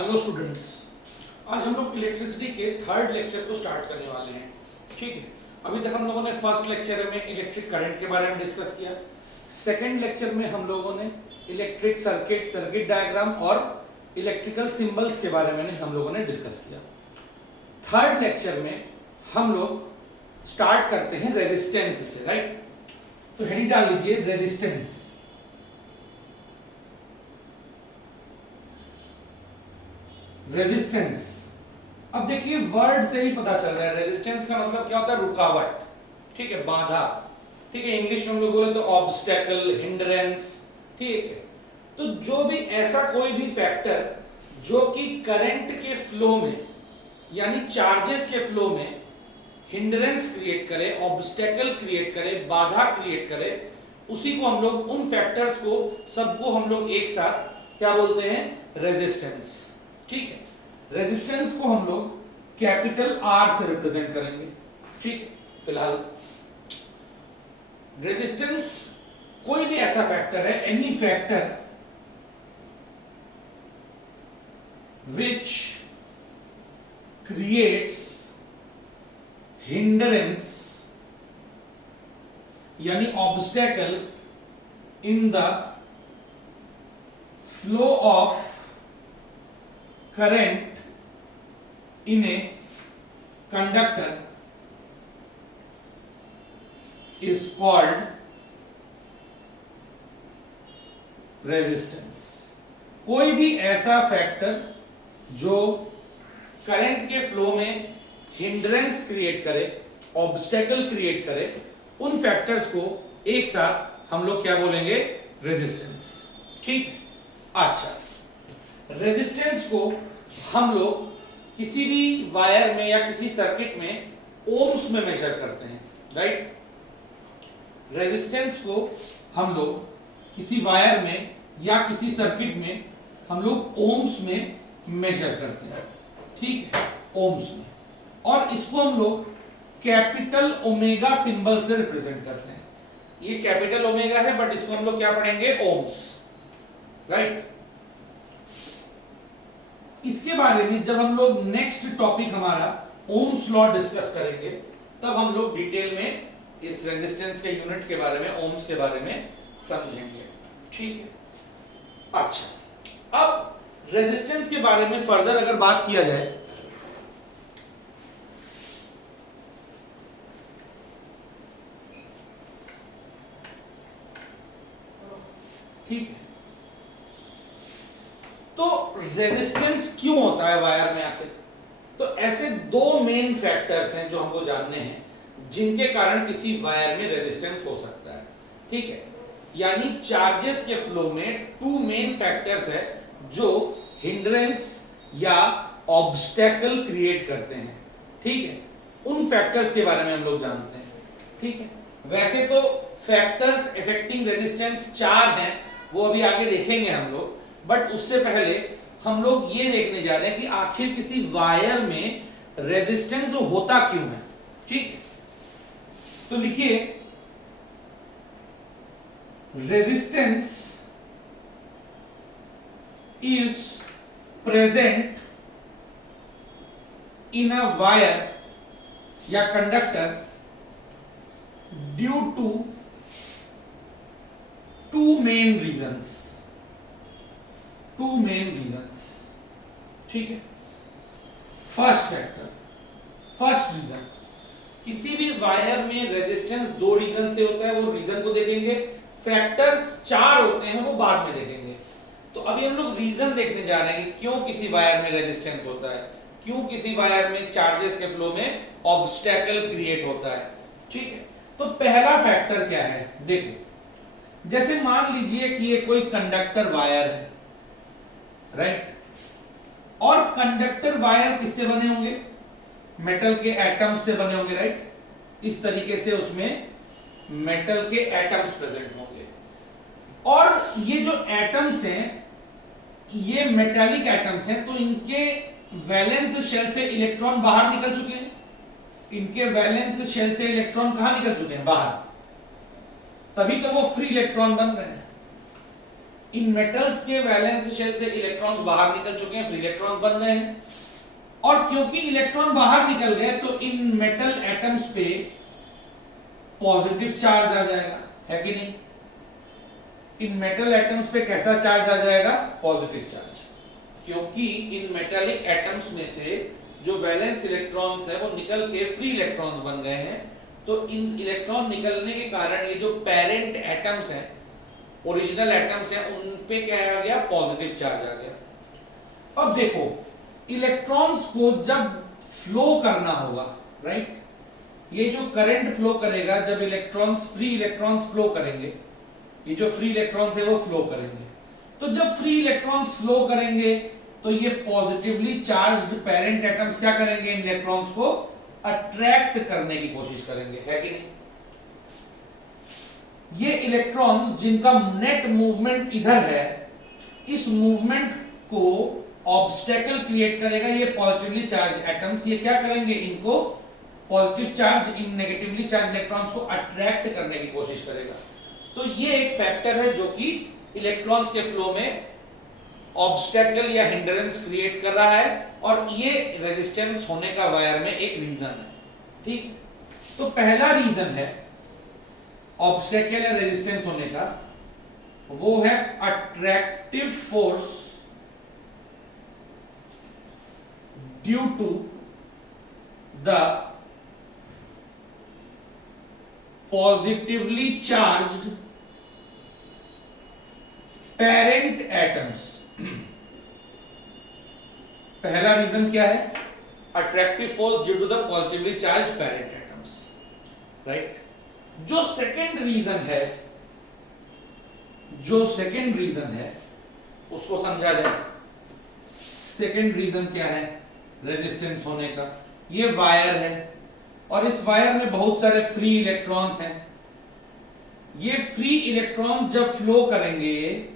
Hello students, आज हम लोग इलेक्ट्रिसिटी के थर्ड लेक्चर को स्टार्ट करने वाले हैं। ठीक है, अभी तक हम लोगों ने फर्स्ट लेक्चर में इलेक्ट्रिक करंट के बारे में डिस्कस किया। सेकंड लेक्चर में हम लोगों ने इलेक्ट्रिक सर्किट डायग्राम और इलेक्ट्रिकल सिंबल्स के बारे में हम लोगों ने डिस्कस किया। थर्ड लेक्चर में हम लोग स्टार्ट करते हैं रेजिस्टेंस से, राइट? तो हेडिंग डाल लीजिए रेजिस्टेंस। रेजिस्टेंस, अब देखिए वर्ड से ही पता चल रहा है रेजिस्टेंस का मतलब क्या होता है? रुकावट, ठीक है, बाधा। ठीक है, इंग्लिश में हम लोग बोले तो ऑब्स्टेकल, हिंड्रेंस। ठीक है, तो जो भी ऐसा कोई भी फैक्टर जो कि करंट के फ्लो में यानी चार्जेस के फ्लो में हिंड्रेंस क्रिएट करे, ऑब्स्टेकल क्रिएट करे, बाधा क्रिएट करे, उसी को हम लोग, उन फैक्टर्स को सबको हम लोग एक साथ क्या बोलते हैं? रेजिस्टेंस। ठीक है, रेजिस्टेंस को हम लोग कैपिटल आर से रिप्रेजेंट करेंगे। ठीक, फिलहाल रेजिस्टेंस कोई भी ऐसा फैक्टर है, any factor which creates hindrance यानी obstacle in the flow of current in a conductor is called resistance। कोई भी ऐसा फैक्टर जो करंट के फ्लो में हिंड्रेंस क्रिएट करे, ऑब्स्टेकल क्रिएट करे, उन फैक्टर्स को एक साथ हम लोग क्या बोलेंगे? रेजिस्टेंस। ठीक है, अच्छा, रेजिस्टेंस को हम लोग किसी भी वायर में या किसी सर्किट में ओम्स में मेजर करते हैं, राइट? रेजिस्टेंस को हम लोग किसी वायर में या किसी सर्किट में हम लोग ओम्स में मेजर करते हैं। ठीक है, ओम्स में, और इसको हम लोग कैपिटल ओमेगा सिंबल से रिप्रेजेंट करते हैं। ये कैपिटल ओमेगा है, बट इसको हम लोग क्या पढ़ेंगे? Ohm's, right? इसके बारे में जब हम लोग नेक्स्ट टॉपिक हमारा ओम्स लॉ डिस्कस करेंगे, तब हम लोग डिटेल में इस रेजिस्टेंस के यूनिट के बारे में, ओम्स के बारे में समझेंगे। ठीक है, अच्छा, अब रेजिस्टेंस के बारे में फर्दर अगर बात किया जाए, ठीक है, तो रेजिस्टेंस क्यों होता है वायर में आखिर? तो ऐसे दो मेन फैक्टर्स हैं जो हमको जानने हैं, जिनके कारण किसी वायर में रेजिस्टेंस हो सकता है। ठीक है, यानी चार्जेस के फ्लो में टू मेन फैक्टर्स है जो हिंड्रेंस या ऑब्स्टेकल क्रिएट करते हैं। ठीक है, उन फैक्टर्स के बारे में हम लोग जानते हैं। ठीक है, वैसे तो फैक्टर्स अफेक्टिंग रेजिस्टेंस 4 हैं, वो अभी आगे देखेंगे हम लोग, बट उससे पहले हम लोग ये देखने जा रहे हैं कि आखिर किसी वायर में रेजिस्टेंस होता क्यों है। ठीक है, तो लिखिए resistance is present in a wire या conductor due to two main reasons. ठीक है, फर्स्ट रीजन, किसी भी वायर में रेजिस्टेंस दो रीजन से होता है, वो रीजन को देखेंगे। फैक्टर्स 4 होते हैं, वो बाद में देखेंगे। तो अभी हम लोग रीजन देखने जा रहे हैं कि क्यों किसी वायर में रेजिस्टेंस होता है, क्यों किसी वायर में चार्जेस के फ्लो में ऑब्स्टेकल क्रिएट होता है। ठीक है, तो पहला फैक्टर क्या है? देखो, जैसे मान लीजिए कि ये कोई कंडक्टर वायर है, राइट? और कंडक्टर वायर किससे बने होंगे? मेटल के एटम्स से बने होंगे, राइट? इस तरीके से उसमें मेटल के एटम्स प्रेजेंट होंगे, और ये जो एटम्स हैं, ये मेटालिक एटम्स हैं, तो इनके वैलेंस शेल से इलेक्ट्रॉन बाहर निकल चुके हैं। इनके वैलेंस शेल से इलेक्ट्रॉन कहां निकल चुके हैं? बाहर। तभी तो वो फ्री इलेक्ट्रॉन बन रहे हैं। इन मेटल्स के वैलेंस शेल से इलेक्ट्रॉन्स बाहर निकल चुके हैं, फ्री इलेक्ट्रॉन्स बन गए हैं। और क्योंकि इलेक्ट्रॉन बाहर निकल गए तो इन मेटल एटम्स पे पॉजिटिव चार्ज आ जाएगा, है कि नहीं? इन मेटल एटम्स पे कैसा चार्ज आ जाएगा? पॉजिटिव चार्ज, क्योंकि इन मेटेलिक एटम्स में से जो वैलेंस इलेक्ट्रॉन्स है वो निकल के फ्री इलेक्ट्रॉन्स बन गए हैं। तो इन इलेक्ट्रॉन निकलने के कारण ये जो पेरेंट एटम्स हैं, ओरिजिनल एटम्स हैं, उन पे क्या आ गया? पॉजिटिव चार्ज आ गया। अब देखो, इलेक्ट्रॉन्स को जब फ्लो करना होगा, राइट, ये जो करंट फ्लो करेगा, जब इलेक्ट्रॉन्स, फ्री इलेक्ट्रॉन्स फ्लो करेंगे, ये जो फ्री इलेक्ट्रॉन्स है वो फ्लो करेंगे, तो जब फ्री इलेक्ट्रॉन्स फ्लो करेंगे तो ये पॉजिटिवली चार्ज्ड पेरेंट एटम्स क्या करेंगे? इन इलेक्ट्रॉन्स को अट्रैक्ट करने की कोशिश करेंगे, है कि नहीं? ये इलेक्ट्रॉन्स जिनका नेट मूवमेंट इधर है, इस मूवमेंट को ऑब्स्टेकल क्रिएट करेगा ये पॉजिटिवली चार्ज एटम्स। ये क्या करेंगे? इनको पॉजिटिव चार्ज, इन नेगेटिवली चार्ज इलेक्ट्रॉन्स को अट्रैक्ट करने की कोशिश करेगा। तो ये एक फैक्टर है जो कि इलेक्ट्रॉन्स के फ्लो में ऑब्स्टेकल या हिंड्रेंस क्रिएट कर रहा है, और ये रेजिस्टेंस होने का वायर में एक रीजन है। ठीक, तो पहला रीजन है ऑब्स्टेकल या रेजिस्टेंस होने का, वो है attractive force due to the positively charged parent atoms. पहला रीजन क्या है? Attractive force due to the positively charged parent atoms, right. जो सेकंड रीजन है उसको समझा जाए। सेकंड रीजन क्या है रेजिस्टेंस होने का? ये वायर है और इस वायर में बहुत सारे फ्री इलेक्ट्रॉन्स हैं। ये फ्री इलेक्ट्रॉन्स जब फ्लो करेंगे,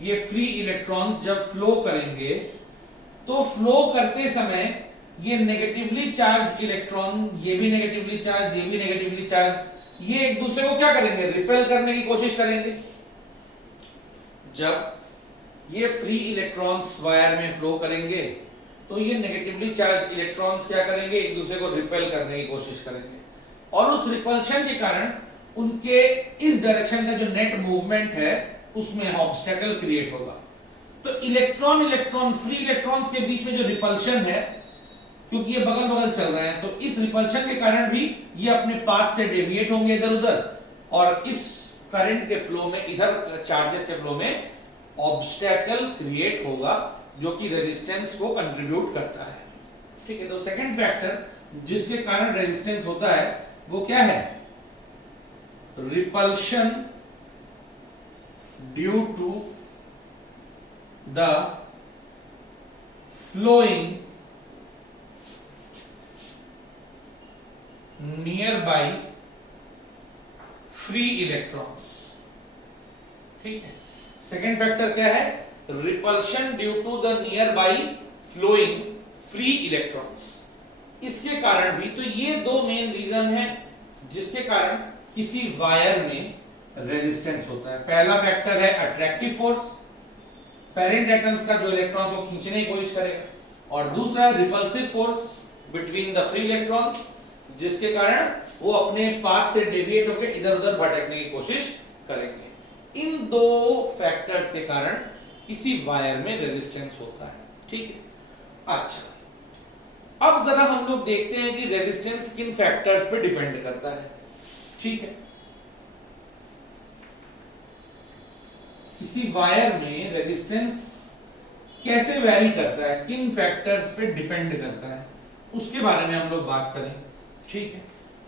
ये फ्री इलेक्ट्रॉन्स जब फ्लो करेंगे तो फ्लो करते समय ये नेगेटिवली चार्ज इलेक्ट्रॉन, ये भी नेगेटिवली चार्ज, ये भी नेगेटिवली चार्ज, ये एक दूसरे को क्या करेंगे? रिपेल करने की कोशिश करेंगे। जब ये फ्री इलेक्ट्रॉन्स वायर में फ्लो करेंगे तो ये नेगेटिवली चार्ज इलेक्ट्रॉन्स क्या करेंगे? एक दूसरे को रिपेल करने की कोशिश करेंगे, और उस रिपल्शन के कारण उनके इस डायरेक्शन का जो नेट मूवमेंट है उसमें ऑब्स्टेकल क्रिएट होगा। तो इलेक्ट्रॉन फ्री इलेक्ट्रॉन्स के बीच में जो रिपल्शन है, क्योंकि ये बगल बगल चल रहे हैं, तो इस रिपल्शन के कारण भी ये अपने पाथ से डेविएट होंगे इधर उधर, और इस करंट के फ्लो में, इधर चार्जेस के फ्लो में ऑब्स्टेकल क्रिएट होगा जो कि रेजिस्टेंस को कंट्रीब्यूट करता है। ठीक है, तो सेकंड फैक्टर जिसके कारण रेजिस्टेंस होता है वो क्या है? Repulsion due to the flowing nearby free electrons. ठीक है, सेकेंड फैक्टर क्या है? Repulsion due to the nearby flowing free electrons. इसके कारण भी, तो ये दो मेन रीजन है जिसके कारण किसी वायर में रेजिस्टेंस होता है। पहला फैक्टर है अट्रैक्टिव फोर्स, पेरेंट एटम्स का जो इलेक्ट्रॉन्स को खींचने की कोशिश करेगा, और दूसरा repulsive force between the free electrons, जिसके कारण वो अपने पाथ से डेविएट होकर इधर उधर भटकने की कोशिश करेंगे। इन दो फैक्टर्स के कारण किसी वायर में रेजिस्टेंस होता है। ठीक है, अच्छा, अब जरा हम लोग देखते हैं कि रेजिस्टेंस किन फैक्टर्स पे डिपेंड करता है। ठीक है, किसी वायर में रेजिस्टेंस कैसे वेरी करता है, किन फैक्टर्स पे डिपेंड करता है, उसके बारे में हम लोग बात करें। ठीक है,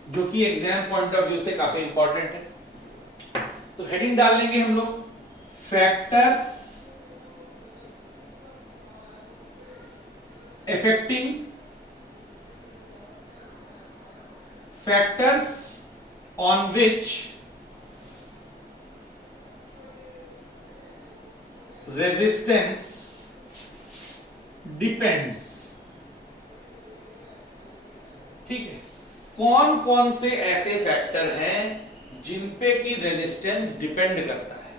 जो कि एग्जाम पॉइंट ऑफ व्यू से काफी इंपॉर्टेंट है। तो हेडिंग डाल लेंगे हम लोग, factors affecting factors on which resistance depends। ठीक है, कौन कौन से ऐसे फैक्टर हैं जिन पे की रेजिस्टेंस डिपेंड करता है?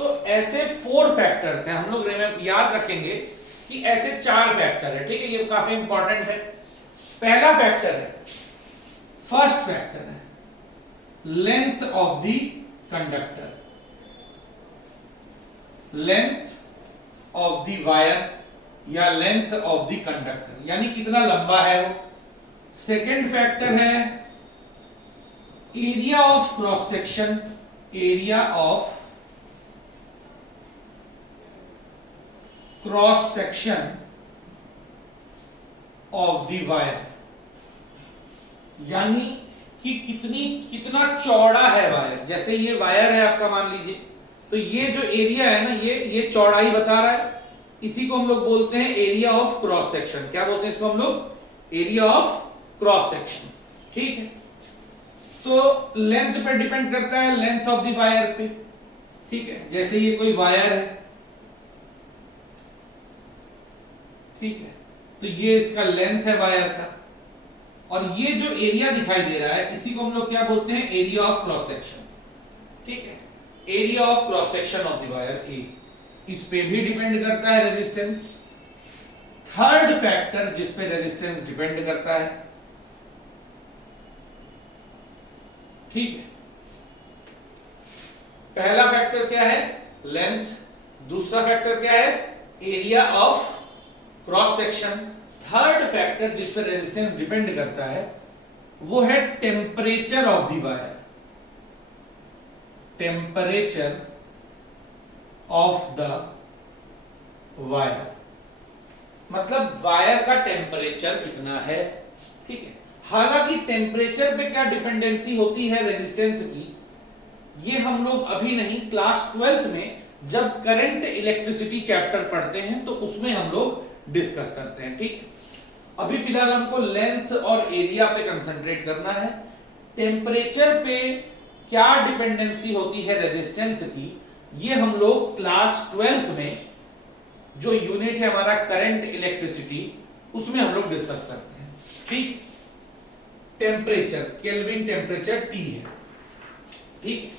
तो ऐसे 4 फैक्टर्स हैं, हम लोग याद रखेंगे कि ऐसे 4 फैक्टर है, ठीक है, ये काफी इंपॉर्टेंट है। पहला फैक्टर है, फर्स्ट फैक्टर है length of the conductor, length of the wire या लेंथ ऑफ द कंडक्टर, यानी कितना लंबा है वो। सेकेंड फैक्टर है area of cross section, area of cross section of the wire, यानी कि कितना चौड़ा है वायर। जैसे ये वायर है आपका, मान लीजिए, तो ये जो एरिया है ना, ये चौड़ाई बता रहा है, इसी को हम लोग बोलते हैं एरिया ऑफ क्रॉस सेक्शन। क्या बोलते हैं इसको हम लोग? एरिया ऑफ क्रॉस सेक्शन, ठीक है। तो लेंथ पे डिपेंड करता है, लेंथ ऑफ द वायर पे, ठीक है। जैसे ये कोई वायर है, ठीक है, तो ये इसका लेंथ है वायर का, और ये जो एरिया दिखाई दे रहा है इसी को हम लोग क्या बोलते हैं? एरिया ऑफ क्रॉस सेक्शन, ठीक है। Area of cross section of the wire A, इस पे भी डिपेंड करता है रेजिस्टेंस। थर्ड फैक्टर जिस पे रेजिस्टेंस डिपेंड करता है, ठीक है, पहला फैक्टर क्या है? लेंथ। दूसरा फैक्टर क्या है? Area of cross section. Third factor जिस पर रेजिस्टेंस डिपेंड करता है वो है temperature of the wire, temperature of the wire, मतलब वायर का टेम्परेचर कितना है, ठीक है। हालांकि टेम्परेचर पे क्या डिपेंडेंसी होती है रेजिस्टेंस की, ये हम लोग अभी नहीं, क्लास 12th में जब करंट इलेक्ट्रिसिटी चैप्टर पढ़ते हैं तो उसमें हम लोग डिस्कस करते हैं, ठीक है। अभी फिलहाल हमको लेंथ और एरिया पे कंसंट्रेट करना है। टेम्परेचर पे क्या डिपेंडेंसी होती है रेजिस्टेंस की, ये हम लोग क्लास 12th में जो यूनिट है हमारा करंट इलेक्ट्रिसिटी, उसमें हम लोग डिस्कस करते हैं, ठीक। टेम्परेचर, केल्विन टेम्परेचर T है, ठीक।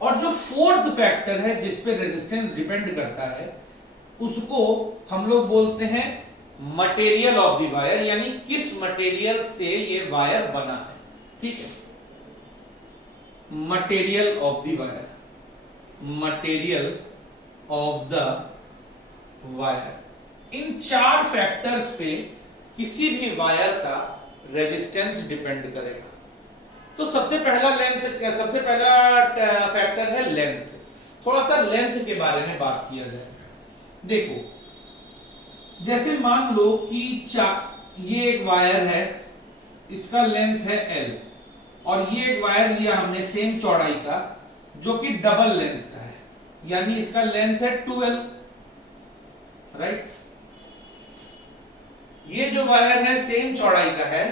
और जो फोर्थ फैक्टर है जिस पे रेजिस्टेंस डिपेंड करता है उसको हम लोग बोलते हैं मटेरियल ऑफ द वायर, यानी किस मटेरियल से ये वायर बना है, ठीक है। Material of the wire, material of the wire. In 4 factors पे किसी भी वायर का रेजिस्टेंस डिपेंड करेगा। तो सबसे पहला फैक्टर है लेंथ। थोड़ा सा लेंथ के बारे में बात किया जाए। देखो, जैसे मान लो कि ये एक वायर है, इसका लेंथ है L, और ये एक वायर लिया हमने सेम चौड़ाई का जो कि डबल लेंथ का है, यानी इसका लेंथ है 2L, राइट। ये जो वायर है सेम चौड़ाई का है,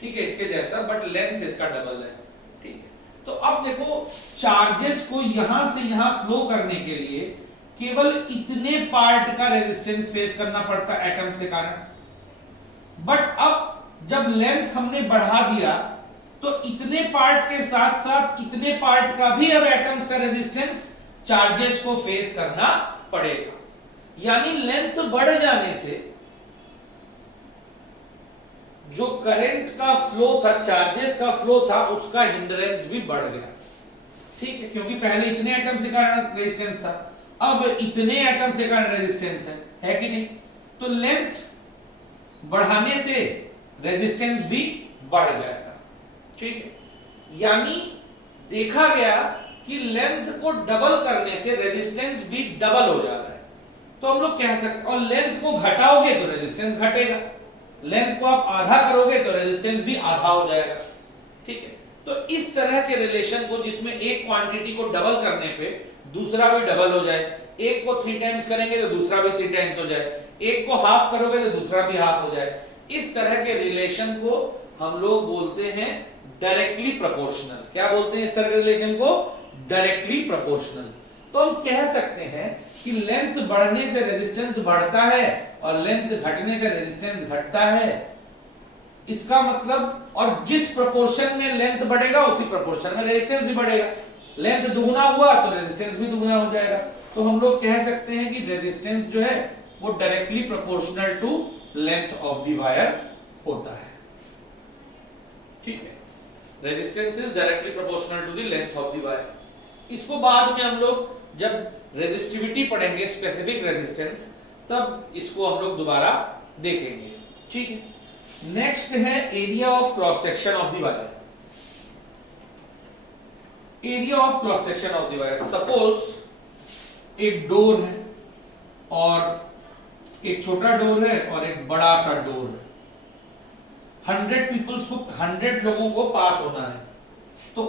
ठीक है, इसके जैसा, बट लेंथ इसका डबल है, ठीक है। तो अब देखो, चार्जेस को यहां से यहां फ्लो करने के लिए केवल इतने पार्ट का रेजिस्टेंस फेस करना पड़ता है एटम्स के कारण। बट अब जब लेंथ हमने बढ़ा दिया तो इतने पार्ट के साथ साथ इतने पार्ट का भी अब एटम्स का रेजिस्टेंस चार्जेस को फेस करना पड़ेगा। यानी लेंथ बढ़ जाने से जो करंट का फ्लो था, चार्जेस का फ्लो था, उसका हिंड्रेंस भी बढ़ गया, ठीक है, क्योंकि पहले इतने एटम्स के कारण रेजिस्टेंस था, अब इतने एटम्स के कारण रेजिस्टेंस है कि नहीं। तो लेंथ बढ़ाने से रेजिस्टेंस भी बढ़ जाएगा, ठीक है। यानी देखा गया कि लेंथ को डबल करने से रेजिस्टेंस भी डबल हो जा रहा है। तो हम लोग कह सकते हैं, और लेंथ को घटाओगे तो रेजिस्टेंस घटेगा, लेंथ को आप आधा करोगे तो रेजिस्टेंस भी आधा हो जाएगा, ठीक है। तो इस तरह के रिलेशन को, जिसमें एक क्वांटिटी को डबल करने पे दूसरा भी डबल हो जाए, एक को 3 टाइम्स करेंगे तो दूसरा भी 3 टाइम्स हो जाए, एक को हाफ करोगे तो दूसरा भी हाफ हो जाए, इस तरह के रिलेशन को हम लोग बोलते हैं डायरेक्टली प्रोपोर्शनल। क्या बोलते हैं इस तरह के रिलेशन को? Directly proportional. तो हम कह सकते हैं कि लेंथ बढ़ने से रेजिस्टेंस बढ़ता है और लेंथ घटने से रेजिस्टेंस घटता है। इसका मतलब, और जिस प्रोपोर्शन में लेंथ बढ़ेगा उसी प्रोपोर्शन में रेजिस्टेंस भी बढ़ेगा। लेंथ दुगना हुआ तो रेजिस्टेंस भी दुगना हो जाएगा। तो हम लोग कह सकते हैं कि रेजिस्टेंस जो है वो directly proportional to length of the wire होता है। ठीक है, resistance is directly proportional to the length of the wire. इसको बाद में हम लोग जब रेजिस्टिविटी पढ़ेंगे, स्पेसिफिक रेजिस्टेंस, तब इसको हम लोग दोबारा देखेंगे। ठीक है, नेक्स्ट है area of cross section of the wire. Area of cross section of the wire, suppose एक डोर है और एक छोटा डोर है और एक बड़ा सा डोर है। 100 पीपल्स को, 100 लोगों को पास होना है, तो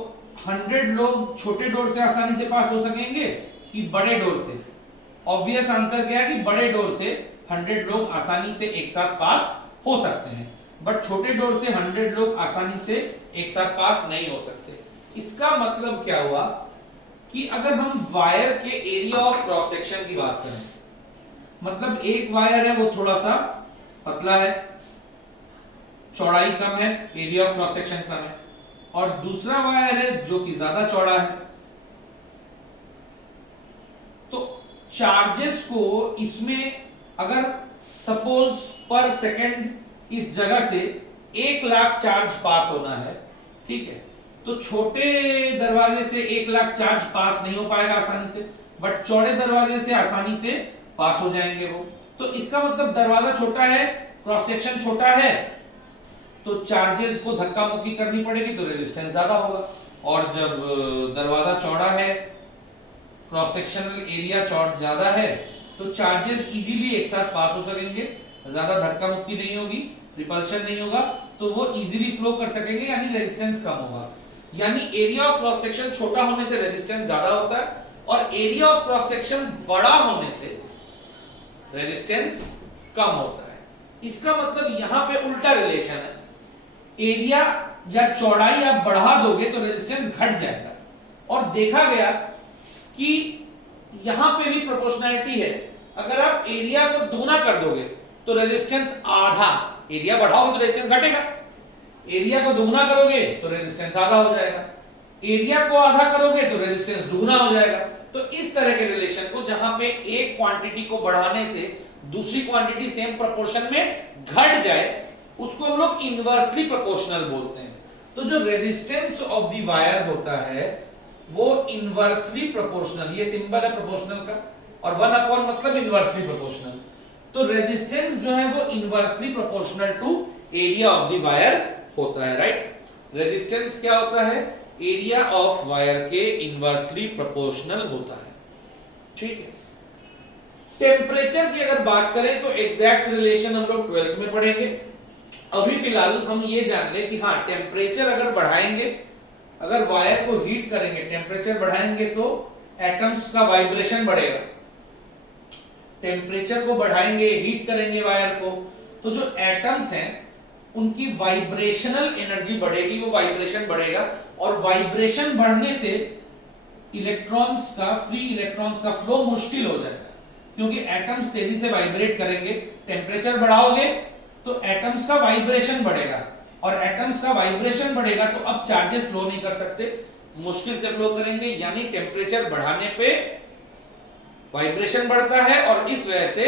100 लोग छोटे डोर से आसानी से पास हो सकेंगे कि बड़े डोर से? ऑब्वियस आंसर क्या है कि बड़े डोर से 100 लोग आसानी से एक साथ पास हो सकते हैं, बट छोटे डोर से 100 लोग आसानी से एक साथ पास नहीं हो सकते। इसका मतलब क्या हुआ कि अगर हम वायर के एरिया ऑफ क्रॉस सेक्शन की बात करें, मतलब एक वायर है वो थोड़ा सा पतला है, चौड़ाई कम है, एरिया ऑफ क्रॉस सेक्शन कम है, और दूसरा वायर है जो कि ज्यादा चौड़ा है, तो चार्जेस को इसमें अगर सपोज पर सेकंड इस जगह से 1 लाख चार्ज पास होना है, ठीक है, तो छोटे दरवाजे से 1 लाख चार्ज पास नहीं हो पाएगा आसानी से, बट चौड़े दरवाजे से आसानी से पास हो जाएंगे वो। तो इसका मतलब दरवाजा छोटा है, क्रॉस सेक्शन छोटा है, तो चार्जेस को धक्का मुक्की करनी पड़ेगी, तो रेजिस्टेंस ज्यादा होगा। और जब दरवाजा चौड़ा है, क्रॉस सेक्शनल एरिया चौड़ा ज्यादा है, तो चार्जेस इजीली एक साथ पास हो सकेंगे, ज्यादा धक्का मुक्की नहीं होगी, रिपल्शन नहीं होगा, तो वो इजीली फ्लो कर सकेंगे, यानी रेजिस्टेंस कम होगा। यानी एरिया ऑफ क्रॉस सेक्शन छोटा होने से रेजिस्टेंस ज्यादा होता है, और एरिया ऑफ क्रॉस सेक्शन बड़ा होने से रेजिस्टेंस कम होता है। इसका मतलब यहां पे उल्टा रिलेशन है, एरिया या चौड़ाई आप बढ़ा दोगे तो रेजिस्टेंस घट जाएगा, और देखा गया कि यहां पे भी प्रोपोर्शनैलिटी है। अगर आप एरिया को दोगुना कर दोगे तो रेजिस्टेंस आधा, एरिया बढ़ाओगे तो रेजिस्टेंस घटेगा, एरिया को दोगुना करोगे तो रेजिस्टेंस आधा हो जाएगा, एरिया को आधा करोगे तो रेजिस्टेंस दुगना हो जाएगा। तो इस तरह के रिलेशन को, जहां पे एक क्वांटिटी को बढ़ाने से दूसरी क्वांटिटी सेम प्रोपोर्शन में घट जाए, उसको हम लोग इनवर्सली प्रोपोर्शनल बोलते हैं। तो जो रेजिस्टेंस ऑफ द वायर होता है वो इनवर्सली प्रोपोर्शनल, ये सिंबल है प्रोपोर्शनल का, और 1 मतलब इनवर्सली प्रोपोर्शनल। तो रेजिस्टेंस जो है वो inversely proportional to area of the wire होता है, राइट। रेजिस्टेंस क्या होता है? एरिया ऑफ वायर के इनवर्सली प्रोपोर्शनल होता है, ठीक है। टेम्परेचर की अगर बात करें तो एग्जैक्ट रिलेशन हम लोग 12th में पढ़ेंगे। अभी फिलहाल हम ये जान ले कि हाँ, टेम्परेचर अगर बढ़ाएंगे, अगर वायर को हीट करेंगे, टेम्परेचर बढ़ाएंगे तो एटम्स का वाइब्रेशन बढ़ेगा। टेम्परेचर को बढ़ाएंगे, हीट करेंगे वायर को, तो जो एटम्स हैं उनकी वाइब्रेशनल एनर्जी बढ़ेगी, वो वाइब्रेशन बढ़ेगा, और वाइब्रेशन बढ़ने से इलेक्ट्रॉन्स का, फ्री इलेक्ट्रॉन्स का फ्लो मुश्किल हो जाएगा, क्योंकि एटम्स तेजी से वाइब्रेट करेंगे। टेम्परेचर बढ़ाओगे तो एटम्स का वाइब्रेशन बढ़ेगा, और एटम्स का वाइब्रेशन बढ़ेगा तो अब चार्जेस फ्लो नहीं कर सकते, मुश्किल से फ्लो करेंगे, यानी टेम्परेचर बढ़ाने पे वाइब्रेशन बढ़ता है और इस वजह से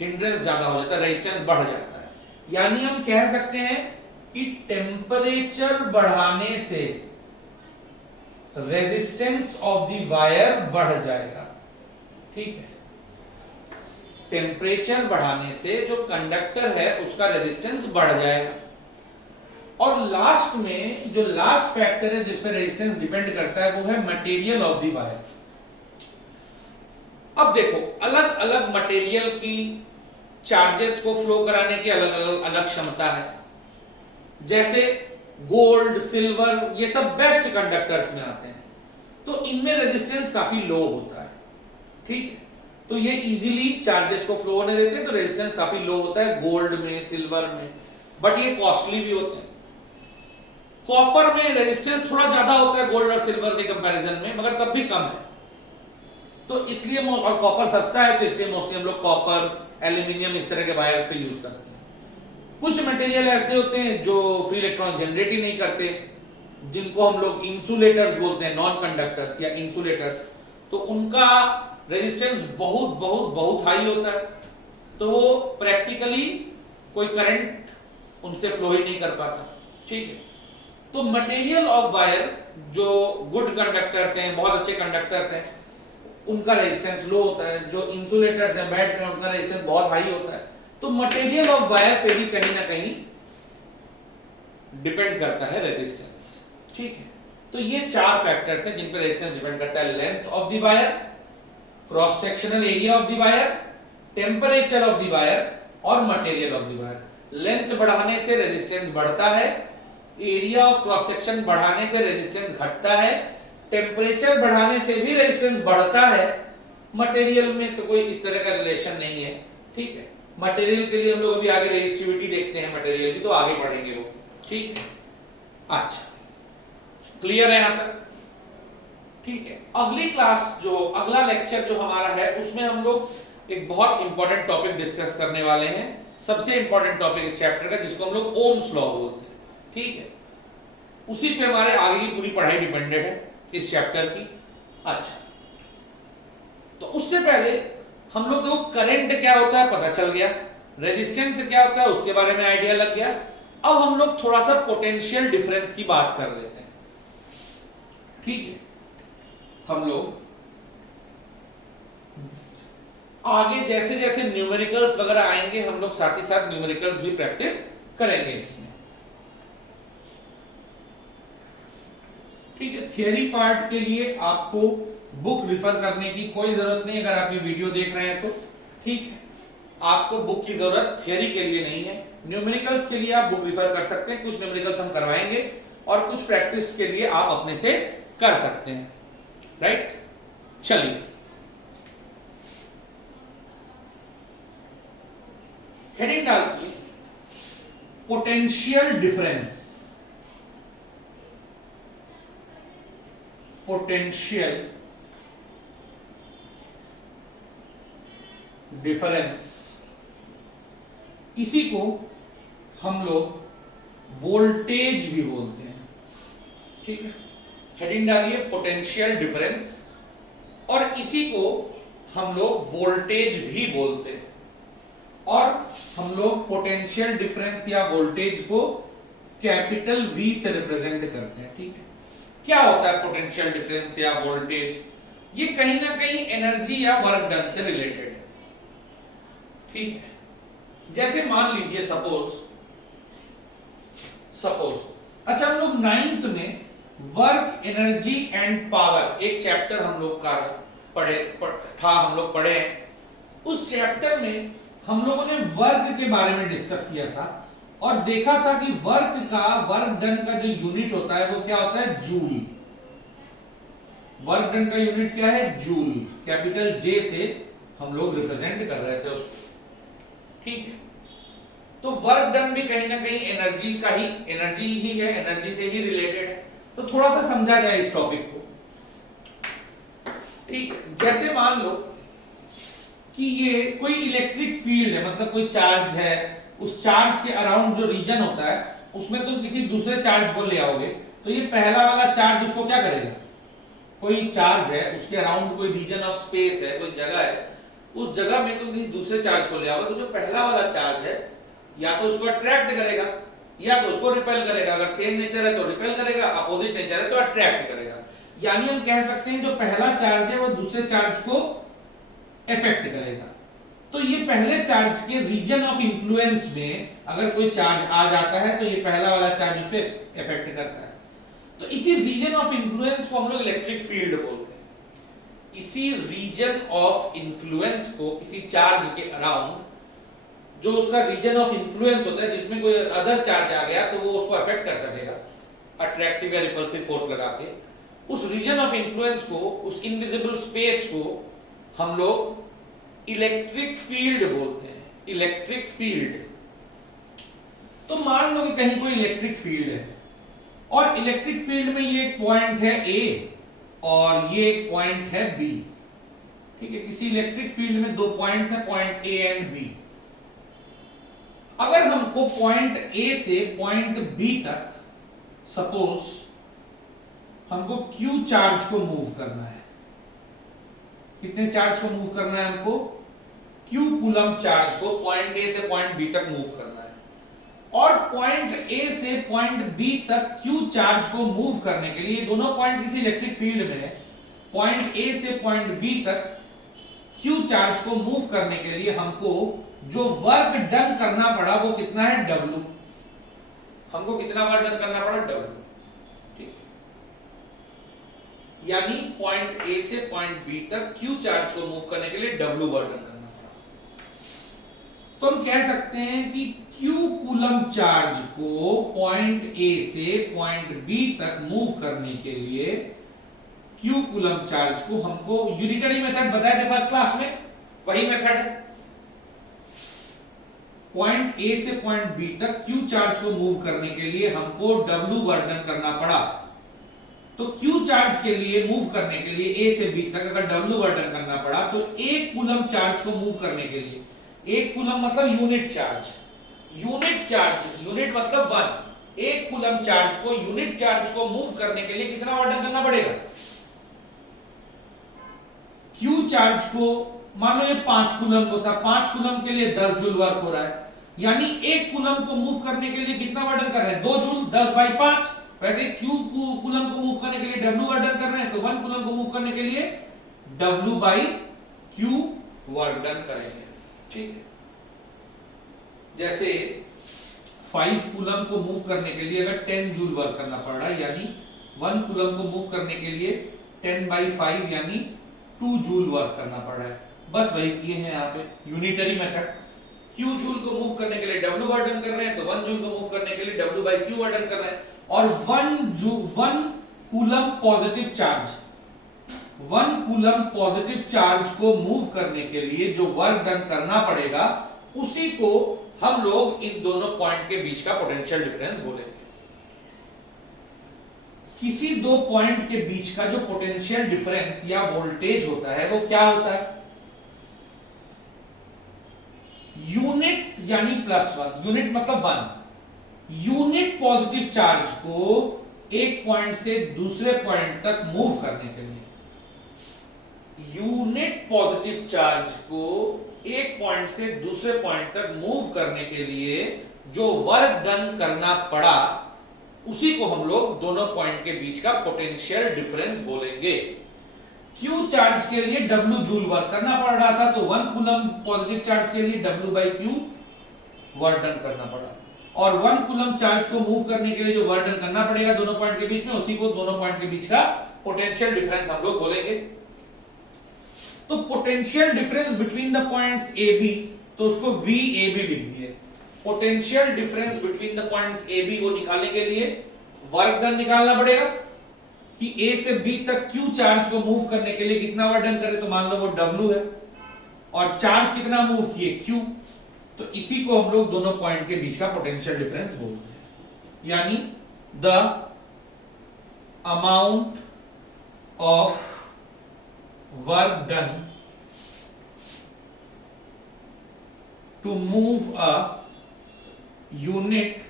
हिंड्रेंस ज्यादा हो जाता है, रेजिस्टेंस बढ़ जाता है। यानी हम कह सकते हैं कि टेम्परेचर बढ़ाने से रेजिस्टेंस ऑफ द वायर बढ़ जाएगा, ठीक है। टेम्परेचर बढ़ाने से जो कंडक्टर है उसका रेजिस्टेंस बढ़ जाएगा। और लास्ट में जो लास्ट फैक्टर है जिस पे रेजिस्टेंस डिपेंड करता है वो है मटेरियल ऑफ द वायर। अब देखो, अलग अलग मटेरियल की चार्जेस को फ्लो कराने की अलग अलग क्षमता है। जैसे गोल्ड, सिल्वर, ये सब बेस्ट कंडक्टर्स में आते हैं, तो इनमें रेजिस्टेंस काफी लो होता है, ठीक है। तो ये इजीली चार्जेस को फ्लो होने देते हैं, तो रेजिस्टेंस काफी लो होता है गोल्ड में, सिल्वर में, बट ये कॉस्टली भी होते हैं। कॉपर में रेजिस्टेंस थोड़ा ज्यादा होता है गोल्ड और सिल्वर के कंपैरिजन में, मगर तब भी कम है। तो इसलिए, और कॉपर सस्ता है तो इसलिए मोस्टली हम लोग कॉपर, एल्यूमिनियम, इस तरह के वायर्स को यूज करते हैं। कुछ मटेरियल ऐसे होते हैं जो फ्री इलेक्ट्रॉन जनरेट ही नहीं करते, जिनको हम लोग इंसुलेटर्स बोलते हैं, नॉन कंडक्टर्स या इंसुलेटर्स, तो उनका रेजिस्टेंस बहुत बहुत बहुत हाई होता है, तो वो प्रैक्टिकली कोई करंट उनसे फ्लो ही नहीं कर पाता। ठीक है, तो मटेरियल ऑफ वायर जो गुड कंडक्टर्स हैं, बहुत अच्छे कंडक्टर्स हैं, उनका रेजिस्टेंस लो होता है, जो इंसुलेटर्स हैं बैड हैं, उनका रेजिस्टेंस बहुत हाई होता है। तो मटेरियल ऑफ वायर पे भी कहीं ना कहीं डिपेंड करता है रेजिस्टेंस। ठीक है, तो ये चार फैक्टर्स हैं जिन पर रेजिस्टेंस डिपेंड करता है: length of the wire, cross sectional area of the wire, temperature of the wire और material of the wire. Length बढ़ाने से रेजिस्टेंस बढ़ता है, एरिया ऑफ क्रॉस सेक्शन बढ़ाने से रेजिस्टेंस घटता है, टेम्परेचर बढ़ाने से भी रेजिस्टेंस बढ़ता है। मटेरियल में तो कोई इस तरह का रिलेशन नहीं है। ठीक है, मटेरियल के लिए हम लोग अभी आगे रेजिस्टिविटी देखते हैं मटेरियल की, तो आगे पढ़ेंगे वो। ठीक है, अच्छा क्लियर है यहां तक? ठीक है, अगली क्लास जो अगला लेक्चर जो हमारा है उसमें हम लोग एक बहुत इंपॉर्टेंट टॉपिक डिस्कस करने वाले हैं, सबसे इंपॉर्टेंट टॉपिक इस चैप्टर का, जिसको हम लोग ओम्स लॉ बोलते हैं। ठीक है, उसी पे हमारे आगे की पूरी पढ़ाई डिपेंडेंट है इस चैप्टर की। अच्छा, तो उससे पहले हम लोग देखो करंट क्या होता है पता चल गया, रेजिस्टेंस क्या होता है उसके बारे में आइडिया लग गया। अब हम लोग थोड़ा सा पोटेंशियल डिफरेंस की बात कर लेते हैं। ठीक है, हम लोग आगे जैसे जैसे न्यूमेरिकल्स वगैरह आएंगे हम लोग साथ ही साथ न्यूमेरिकल्स भी प्रैक्टिस करेंगे इसमें। ठीक है, थियरी पार्ट के लिए आपको बुक रिफर करने की कोई जरूरत नहीं, अगर आप ये वीडियो देख रहे हैं तो। ठीक है, आपको बुक की जरूरत थियरी के लिए नहीं है। न्यूमेरिकल्स के लिए आप बुक रिफर कर सकते हैं, कुछ न्यूमेरिकल्स हम करवाएंगे और कुछ प्रैक्टिस के लिए आप अपने से कर सकते हैं। राइट, चलिए हेडिंग डालिए पोटेंशियल डिफरेंस। पोटेंशियल डिफरेंस, इसी को हम लोग वोल्टेज भी बोलते हैं। ठीक है, हेडिंग डालिए पोटेंशियल डिफरेंस, और इसी को हम लोग वोल्टेज भी बोलते हैं। और हम लोग पोटेंशियल डिफरेंस या वोल्टेज को कैपिटल V से रिप्रेजेंट करते हैं। ठीक है, क्या होता है पोटेंशियल डिफरेंस या वोल्टेज? ये कहीं ना कहीं एनर्जी या वर्क डन से रिलेटेड है। ठीक है, जैसे मान लीजिए सपोज अच्छा, हम लोग 9th में वर्क, एनर्जी एंड पावर एक चैप्टर हम लोग का हम लोग पढ़े हैं। उस चैप्टर में हम लोगों ने वर्क के बारे में डिस्कस किया था और देखा था कि वर्क डन का जो यूनिट होता है वो क्या होता है? जूल। वर्क डन का यूनिट क्या है? जूल। कैपिटल J से हम लोग रिप्रेजेंट कर रहे थे उसको। ठीक है, तो वर्क डन भी कहीं ना कहीं एनर्जी ही है, एनर्जी से ही रिलेटेड है। तो थोड़ा सा समझा जाए इस टॉपिक को। ठीक है, जैसे मान लो कि ये कोई इलेक्ट्रिक फील्ड है, मतलब कोई चार्ज है, उस चार्ज के अराउंड जो रीजन होता है उसमें तुम किसी दूसरे चार्ज को ले आओगे, तो ये पहला वाला चार्ज उसको क्या करेगा? कोई चार्ज है, उसके अराउंड कोई रीजन ऑफ स्पेस है, कोई जगह है, उस जगह में तुम किसी दूसरे चार्ज को ले आओगे, तो जो पहला वाला चार्ज है या तो उसको अट्रैक्ट करेगा या तो उसको रिपेल करेगा। अगर सेम नेचर है तो रिपेल करेगा, अपोजिट नेचर है तो अट्रैक्ट करेगा। यानी हम कह सकते हैं जो पहला चार्ज है वो दूसरे चार्ज को इफेक्ट करेगा। तो ये पहले चार्ज के रीजन ऑफ इंफ्लुएंस में अगर कोई चार्ज आ जाता है तो ये पहला वाला चार्ज उसे इफेक्ट करता है। तो इसी रीजन ऑफ इंफ्लुएंस को हम लोग इलेक्ट्रिक फील्ड बोलते हैं। इसी रीजन ऑफ इंफ्लुएंस को किसी चार्ज के अराउंड जो उसका रीजन ऑफ इंफ्लुएंस होता है, जिसमें कोई अदर चार्ज आ गया तो वो उसको अफेक्ट कर सकेगा अट्रैक्टिव या रिपल्सिव फोर्स लगा के। उस रीजन ऑफ इंफ्लुएंस को, उस इनविजिबल स्पेस को हम लोग इलेक्ट्रिक फील्ड बोलते हैं। Electric field. तो मान लो कि कहीं कोई इलेक्ट्रिक फील्ड है और इलेक्ट्रिक फील्ड में ये एक पॉइंट है A और ये एक पॉइंट है B। ठीक है, किसी इलेक्ट्रिक फील्ड में दो पॉइंट्स हैं, पॉइंट A एंड B। अगर हमको पॉइंट A से पॉइंट B तक सपोज हमको क्यू चार्ज को मूव करना है। कितने चार्ज को मूव करना है हमको? क्यू कूलम चार्ज को पॉइंट ए से पॉइंट बी तक मूव करना है। और पॉइंट ए से पॉइंट बी तक क्यू चार्ज को मूव करने के लिए, दोनों पॉइंट किसी इलेक्ट्रिक फील्ड में है, पॉइंट ए से पॉइंट बी तक क्यू चार्ज को मूव करने के लिए हमको जो वर्क डन करना पड़ा वो कितना है? W। हमको कितना वर्क डन करना पड़ा? W। ठीक है, यानी पॉइंट ए से पॉइंट बी तक क्यू चार्ज को मूव करने के लिए W वर्क डन करना पड़ा। तो हम कह सकते हैं कि क्यू कूलम चार्ज को पॉइंट ए से पॉइंट बी तक मूव करने के लिए क्यू कूलम चार्ज को हमको यूनिटरी मेथड बताए थे फर्स्ट क्लास में, वही मेथड है। पॉइंट ए से पॉइंट बी तक क्यू चार्ज को मूव करने के लिए हमको W वर्क डन करना पड़ा। तो क्यू चार्ज के लिए मूव करने के लिए ए से बी तक अगर W वर्क डन करना पड़ा तो एक कूलम चार्ज को मूव करने के लिए, एक कूलम मतलब unit charge, unit charge, unit मतलब 1, एक कूलम चार्ज को, यूनिट चार्ज को मूव करने के लिए कितना वर्क डन करना पड़ेगा? क्यू चार्ज को मान लो ये 5 कूलम को था, 5 कूलम के लिए 10 जूल वर्क हो रहा है, यानी एक कूलम को मूव करने के लिए कितना वर्क डन कर रहे हैं? 2 जूल, 10/5। वैसे क्यू कूलम को मूव करने के लिए W वर्क डन कर रहे हैं, तो 1 कूलम को मूव करने के लिए W/Q वर्क डन करेंगे। ठीक है, जैसे 5 कूलम को मूव करने के लिए अगर 10 जूल वर्क करना पड़ रहा है, यानी 1 कूलम को मूव करने के लिए 10/5 यानी 2 जूल वर्क करना पड़ रहा है। बस वही किए हैं यहाँ पे, यूनिटरी मेथड। Q जूल को मूव करने के लिए W वर्क डन कर रहे हैं, तो 1 जूल को मूव करने के लिए W/Q वर्क डन कर रहे हैं। और 1 coulomb positive charge, 1 coulomb positive charge को मूव करने के लिए जो वर्क डन करना पड़ेगा उसी को हम लोग इन दोनों पॉइंट के बीच का पोटेंशियल डिफरेंस बोलेंगे। किसी दो पॉइंट के बीच का जो पोटेंशियल डिफरेंस या वोल्टेज होता है वो क्या होता है? यूनिट यानी +1, यूनिट मतलब 1, यूनिट पॉजिटिव चार्ज को एक पॉइंट से दूसरे पॉइंट तक मूव करने के लिए, यूनिट पॉजिटिव चार्ज को एक पॉइंट से दूसरे पॉइंट तक मूव करने के लिए जो वर्क डन करना पड़ा उसी को हम लोग दोनों पॉइंट के बीच का पोटेंशियल डिफरेंस बोलेंगे। क्यू चार्ज के लिए W जूल वर्क करना पड़ रहा था, तो 1 कूलम पॉजिटिव चार्ज के लिए W/Q वर्क डन करना पड़ा, और 1 कूलम चार्ज को मूव करने के लिए जो वर्क डन करना पड़ेगा दोनों पॉइंट के बीच में, उसी को दोनों पॉइंट के बीच का पोटेंशियल डिफरेंस हम लोग बोलेंगे। तो potential difference between the points A B, तो उसको VAB लिख दिए। Potential difference between the points A B को निकालने के लिए वर्क डन निकालना पड़ेगा कि ए से बी तक क्यू चार्ज को मूव करने के लिए कितना वर्क डन करे, तो मान लो वो W है, और चार्ज कितना मूव किए? Q। तो इसी को हम लोग दोनों पॉइंट के बीच का पोटेंशियल डिफरेंस बोलते हैं, यानी the amount of work done to move a unit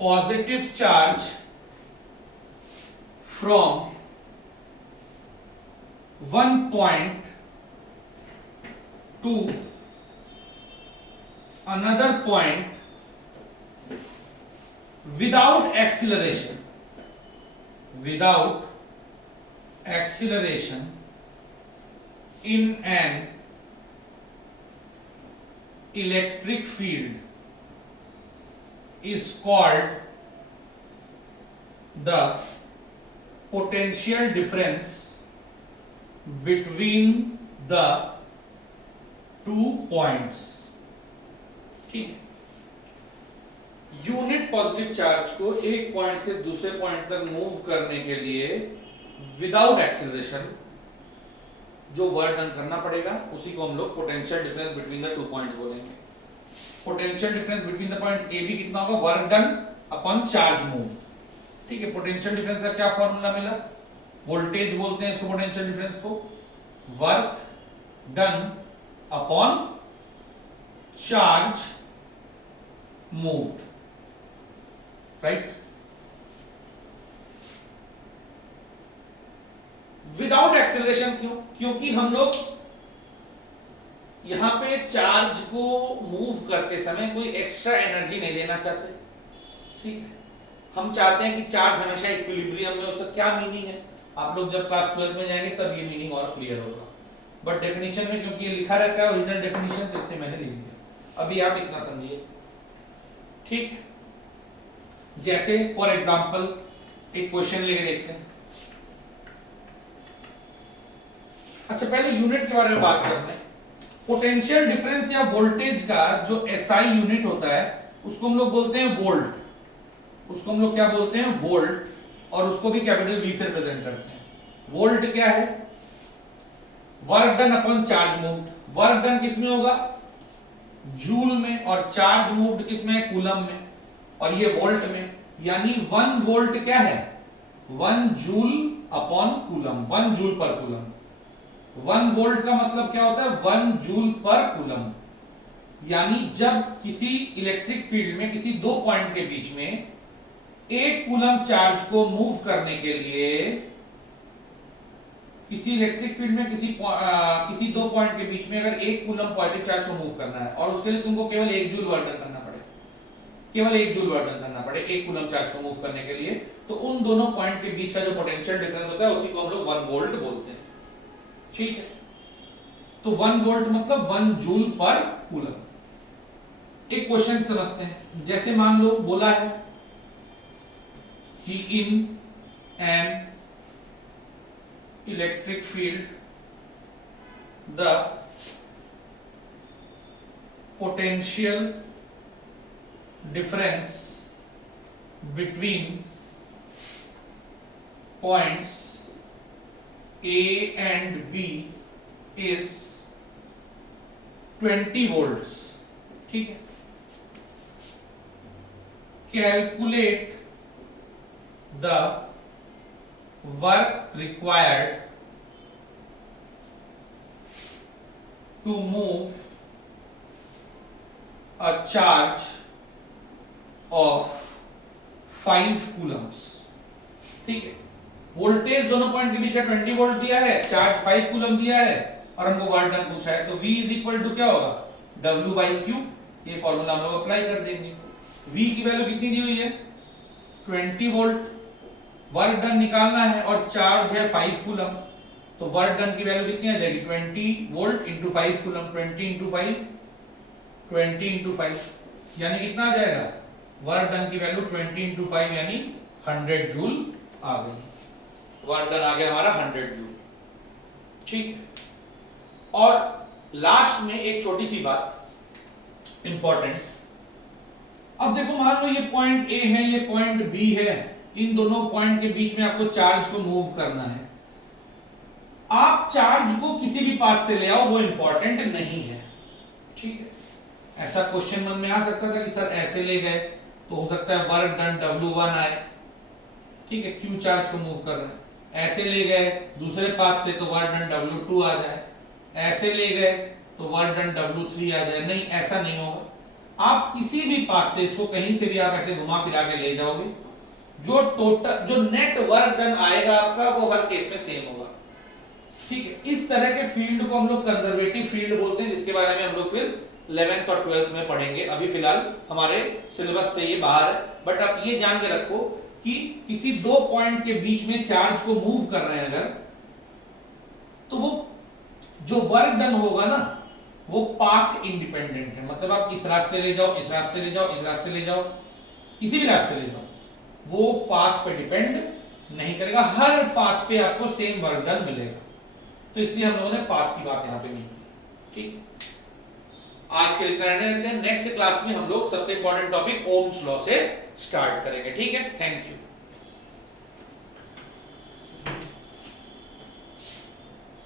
positive charge from one point to another point without acceleration, in an electric field is called the potential difference between the two points। ठीक है, unit positive charge को एक point से दूसरे point तक move करने के लिए विदाउट एक्सेलरेशन जो वर्क डन करना पड़ेगा उसी को हम लोग potential difference between the two points बोलेंगे। Potential difference between the points A B कितना होगा? Work done upon charge move. ठीक है, पोटेंशियल डिफरेंस का क्या फॉर्मूला मिला? वोल्टेज बोलते हैं इसको, पोटेंशियल डिफरेंस को work done upon charge moved, right. Without acceleration क्यों? क्योंकि हम लोग यहां पे चार्ज को मूव करते समय कोई एक्स्ट्रा एनर्जी नहीं देना चाहते, ठीक है। हम चाहते हैं कि चार्ज हमेशा इक्विलिब्रियम में हो। उसका क्या मीनिंग है, आप लोग जब क्लास 12 में जाएंगे तब ये मीनिंग और क्लियर होगा, बट डेफिनेशन में क्योंकि ये लिखा रहता है ओरिजिनल डेफिनेशन, तो इसलिए मैंने लिख दिया। अभी आप इतना समझिए, ठीक है। जैसे फॉर एग्जांपल एक क्वेश्चन लेके देखते हैं। अच्छा, पहले यूनिट के बारे में बात करते हैं। पोटेंशियल डिफरेंस या वोल्टेज का जो एसआई यूनिट होता है उसको हम लोग बोलते हैं वोल्ट। उसको हम लोग क्या बोलते हैं? वोल्ट। और उसको भी कैपिटल वी से रिप्रेजेंट करते हैं। वोल्ट क्या है? Work done upon charge moved. Work done किस में होगा? जूल में। और चार्ज मूव्ड किस में? कूलम में। और ये वोल्ट में, यानी 1 वोल्ट क्या है? 1 जूल अपॉन कूलम, 1 जूल पर कूलम। 1 वोल्ट का मतलब क्या होता है? 1 जूल पर कूलम। यानी जब किसी इलेक्ट्रिक फील्ड में किसी दो पॉइंट के बीच में 1 कूलम चार्ज को मूव करने के लिए, किसी इलेक्ट्रिक फील्ड में किसी दो पॉइंट के बीच में अगर 1 कूलम पॉजिटिव चार्ज को मूव करना है और उसके लिए तुमको केवल 1 जूल वर्क डन करना पड़े, केवल 1 जूल वर्क डन करना पड़े 1 कूलम चार्ज को मूव करने के लिए, तो उन दोनों पॉइंट के बीच का जो पोटेंशियल डिफरेंस होता है उसी को हम लोग 1 वोल्ट बोलते हैं, ठीक है। तो 1 वोल्ट मतलब 1 जूल पर कूलम। एक क्वेश्चन समझते हैं। जैसे मान लो बोला है कि in an electric field the potential difference between points A and B is 20 volts, ठीक है। Calculate the work required to move a charge of 5 coulombs, ठीक है। वोल्टेज दोनों पॉइंट के बीच का 20 वोल्ट दिया है, चार्ज 5 कूलम दिया है और हमको वर्क डन पूछा है, तो V इज इक्वल टू क्या होगा? W by Q। ये फॉर्मूला हम लोग अप्लाई कर देंगे। V की वैल्यू कितनी दी हुई है? 20 वोल्ट। वर्क डन निकालना है और चार्ज है 5 कूलम, तो वर्क डन की वैल्यू कितनी आ जाएगी? 20 volt into 5 coulomb, 20 into 5, 20 into 5, यानी कितना आ जाएगा? वर्क डन की वैल्यू 20 इंटू 5 यानी 100 जूल आ गई। वर्क डन आ गया हमारा 100 जूल, ठीक है। और लास्ट में एक छोटी सी बात इंपॉर्टेंट। अब देखो मान लो ये पॉइंट A है, ये पॉइंट B है, इन दोनों पॉइंट के बीच में आपको चार्ज को मूव करना है। आप चार्ज को किसी भी पाथ से ले आओ, वो इंपॉर्टेंट नहीं है, ठीक है। ऐसा क्वेश्चन मन में आ सकता था कि सर ऐसे ले गए तो हो सकता है वर्क डन W1 आए, ठीक है, Q चार्ज को मूव कर रहे हैं। ऐसे ले गए दूसरे पाथ से तो वर्क डन W2 आ जाए, ऐसे ले गए तो वर्क डन W3 आ जाए। नहीं, ऐसा नहीं होगा। आप किसी भी पाथ से इसको कहीं से भी आप ऐसे घुमा फिरा के ले जाओगे, जो टोटल जो नेट वर्क डन आएगा आपका वो हर केस में सेम होगा, ठीक है। इस तरह के फील्ड को हम लोग कंजर्वेटिव फील्ड बोलते हैं, जिसके बारे में हम लोग फिर 11th और 12th में पढ़ेंगे। अभी फिलहाल हमारे सिलेबस से ये बाहर है, बट आप ये जान के रखो कि किसी दो पॉइंट के बीच में चार्ज को मूव कर रहे हैं अगर, तो वो जो वर्क डन होगा ना वो पाथ इंडिपेंडेंट है। मतलब आप इस रास्ते ले जाओ, इस रास्ते ले जाओ, इस रास्ते ले जाओ, किसी भी रास्ते ले जाओ, वो पाथ पे डिपेंड नहीं करेगा। हर पाथ पे आपको सेम वर्क डन मिलेगा। तो इसलिए हम लोगों ने पाथ की बात यहाँ पे नहीं की, ठीक। आज के लिए इतना रहने देते हैं। नेक्स्ट क्लास में हम लोग सबसे इंपॉर्टेंट टॉपिक ओम्स लॉ से स्टार्ट करेंगे, ठीक है। Thank you.